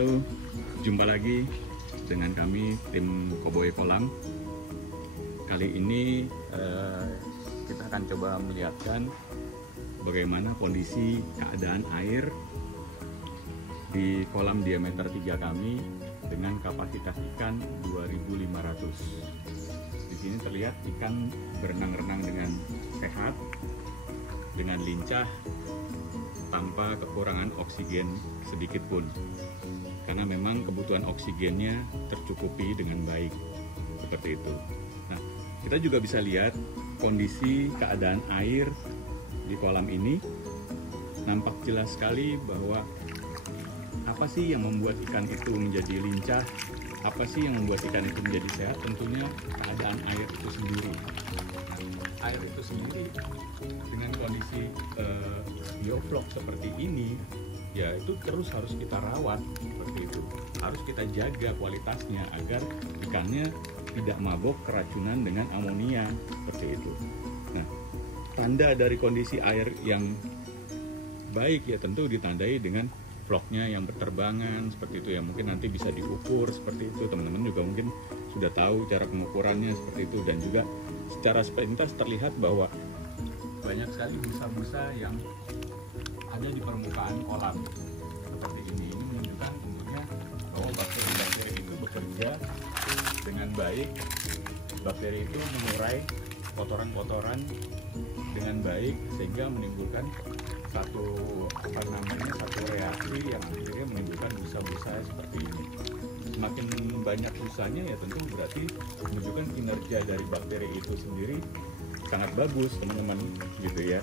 Halo, jumpa lagi dengan kami tim Koboi Kolam. Kali ini kita akan coba melihatkan bagaimana kondisi keadaan air di kolam diameter 3 kami dengan kapasitas ikan 2.500. Di sini terlihat ikan berenang-renang dengan sehat, dengan lincah, tanpa kekurangan oksigen sedikit pun, karena memang kebutuhan oksigennya tercukupi dengan baik, seperti itu. Nah, kita juga bisa lihat kondisi keadaan air di kolam ini. Nampak jelas sekali bahwa apa sih yang membuat ikan itu menjadi lincah, apa sih yang membuat ikan itu menjadi sehat. Tentunya keadaan air itu sendiri. Air itu sendiri dengan kondisi bioflok seperti ini, ya itu terus harus kita rawat seperti itu. Harus kita jaga kualitasnya agar ikannya tidak mabok keracunan dengan amonia seperti itu. Nah, tanda dari kondisi air yang baik ya tentu ditandai dengan vlognya yang berterbangan seperti itu ya. Mungkin nanti bisa diukur seperti itu. Teman-teman juga mungkin sudah tahu cara pengukurannya seperti itu, dan juga secara sepintas terlihat bahwa banyak sekali busa-busa yang ada di permukaan kolam seperti ini. Ini menunjukkan tentunya bahwa bakteri-bakteri itu bekerja dengan baik. Bakteri itu mengurai kotoran-kotoran dengan baik sehingga menimbulkan satu reaksi yang akhirnya menimbulkan busa-busa seperti ini. Semakin banyak busanya ya tentu berarti menunjukkan kinerja dari bakteri itu sendiri sangat bagus, teman-teman, gitu ya.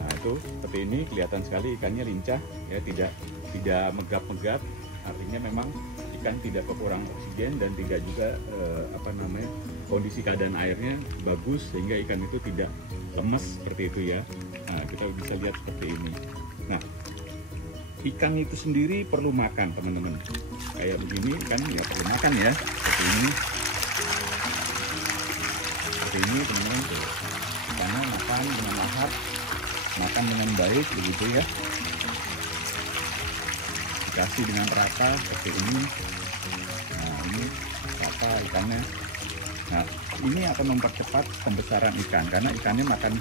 Nah, itu seperti ini kelihatan sekali ikannya lincah ya, tidak megap-megap. Artinya memang ikan tidak kekurangan oksigen dan tidak juga kondisi keadaan airnya bagus sehingga ikan itu tidak lemas seperti itu ya. Nah, kita bisa lihat seperti ini. Nah, ikan itu sendiri perlu makan, teman-teman. Kayak begini ikan ya perlu makan ya, seperti ini. Seperti ini, teman-teman. Ikannya makan dengan lahap, makan dengan baik begitu ya. Dikasih dengan rata seperti ini. Nah, ini rata ikannya. Nah, ini akan mempercepat pembesaran ikan karena ikannya makan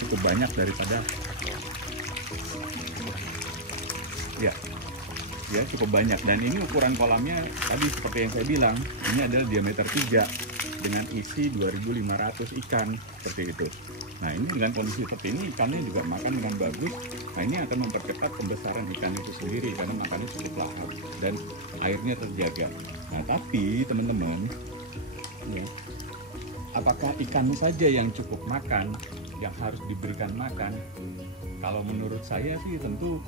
cukup banyak daripada ya cukup banyak. Dan ini ukuran kolamnya tadi seperti yang saya bilang, ini adalah diameter 3 dengan isi 2.500 ikan seperti itu. Nah, ini dengan kondisi seperti ini ikannya juga makan dengan bagus. Nah, ini akan mempercepat pembesaran ikan itu sendiri karena makannya cukup lahap dan airnya terjaga. Nah, tapi teman-teman ya, apakah ikan saja yang cukup makan, yang harus diberikan makan? Kalau menurut saya sih tentu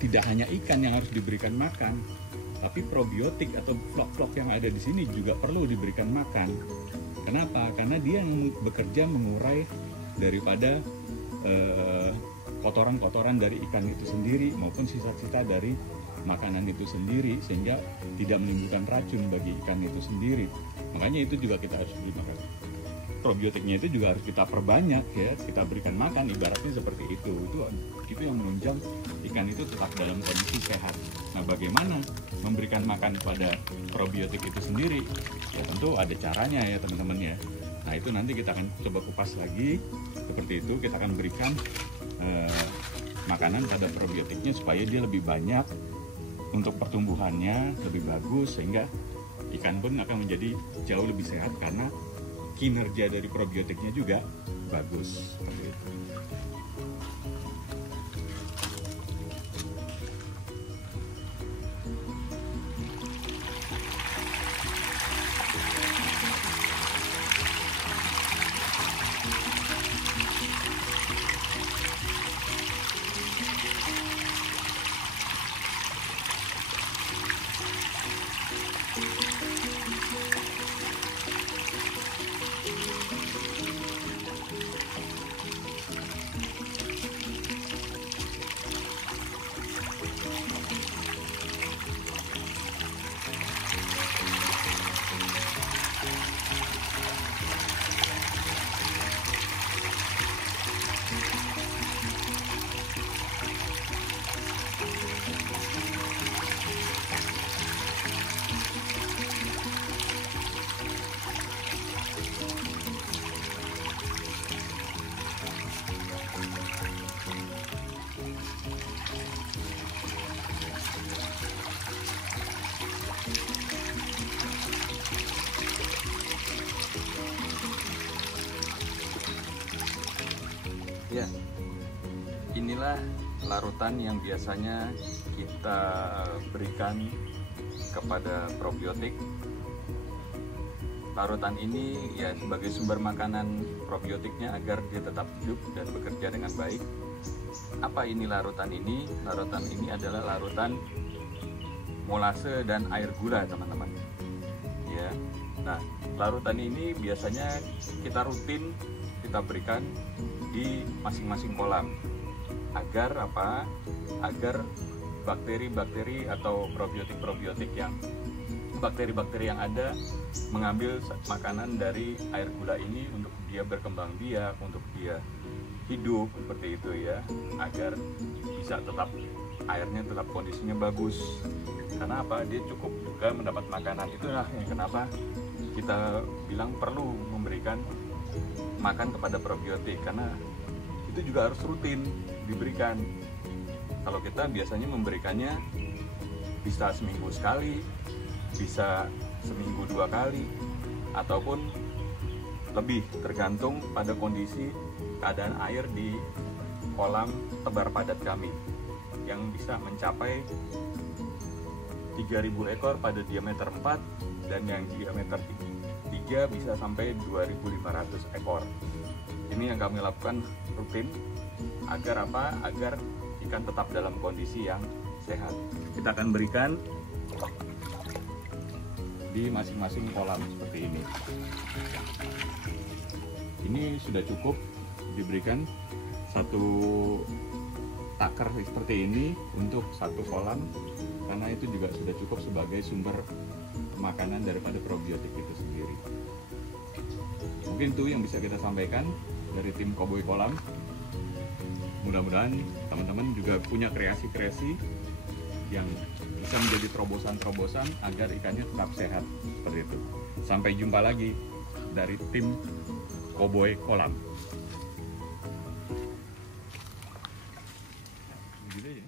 tidak hanya ikan yang harus diberikan makan, tapi probiotik atau vlog-vlog yang ada di sini juga perlu diberikan makan. Kenapa? Karena dia yang bekerja mengurai daripada kotoran-kotoran dari ikan itu sendiri maupun sisa-sisa dari makanan itu sendiri, sehingga tidak menimbulkan racun bagi ikan itu sendiri. Makanya itu juga kita harus beri makan. Probiotiknya itu juga harus kita perbanyak ya, kita berikan makan, ibaratnya seperti itu yang menunjang ikan itu tetap dalam kondisi sehat. Nah, bagaimana memberikan makan pada probiotik itu sendiri? Ya tentu ada caranya ya teman-teman ya. Nah, itu nanti kita akan coba kupas lagi seperti itu. Kita akan berikan makanan pada probiotiknya supaya dia lebih banyak untuk pertumbuhannya lebih bagus, sehingga ikan pun akan menjadi jauh lebih sehat karena kinerja dari probiotiknya juga bagus seperti itu. inilah larutan yang biasanya kita berikan kepada probiotik. Larutan ini ya sebagai sumber makanan probiotiknya agar dia tetap hidup dan bekerja dengan baik. Apa ini larutan ini? Larutan ini adalah larutan molase dan air gula, teman-teman. Ya. Nah, larutan ini biasanya kita rutin kita berikan di masing-masing kolam. Agar apa? Agar bakteri-bakteri atau probiotik-probiotik yang bakteri-bakteri yang ada mengambil makanan dari air gula ini untuk dia berkembang biak, untuk dia hidup seperti itu ya, agar bisa tetap airnya tetap kondisinya bagus. Karena apa? Dia cukup juga mendapat makanan. Itulah yang kenapa kita bilang perlu memberikan makan kepada probiotik, karena itu juga harus rutin diberikan. Kalau kita biasanya memberikannya bisa seminggu sekali, bisa seminggu 2 kali, ataupun lebih, tergantung pada kondisi keadaan air di kolam tebar padat kami yang bisa mencapai 3.000 ekor pada diameter 4 dan yang diameter 3 bisa sampai 2.500 ekor. Ini yang kami lakukan rutin agar apa? Agar ikan tetap dalam kondisi yang sehat. Kita akan berikan di masing-masing kolam seperti ini. Ini sudah cukup diberikan satu takar seperti ini untuk satu kolam, karena itu juga sudah cukup sebagai sumber makanan daripada probiotik itu sendiri. Mungkin itu yang bisa kita sampaikan dari tim Cowboy Kolam. Mudah-mudahan teman-teman juga punya kreasi-kreasi yang bisa menjadi terobosan-terobosan agar ikannya tetap sehat seperti itu. Sampai jumpa lagi dari tim Cowboy Kolam. Gitu aja.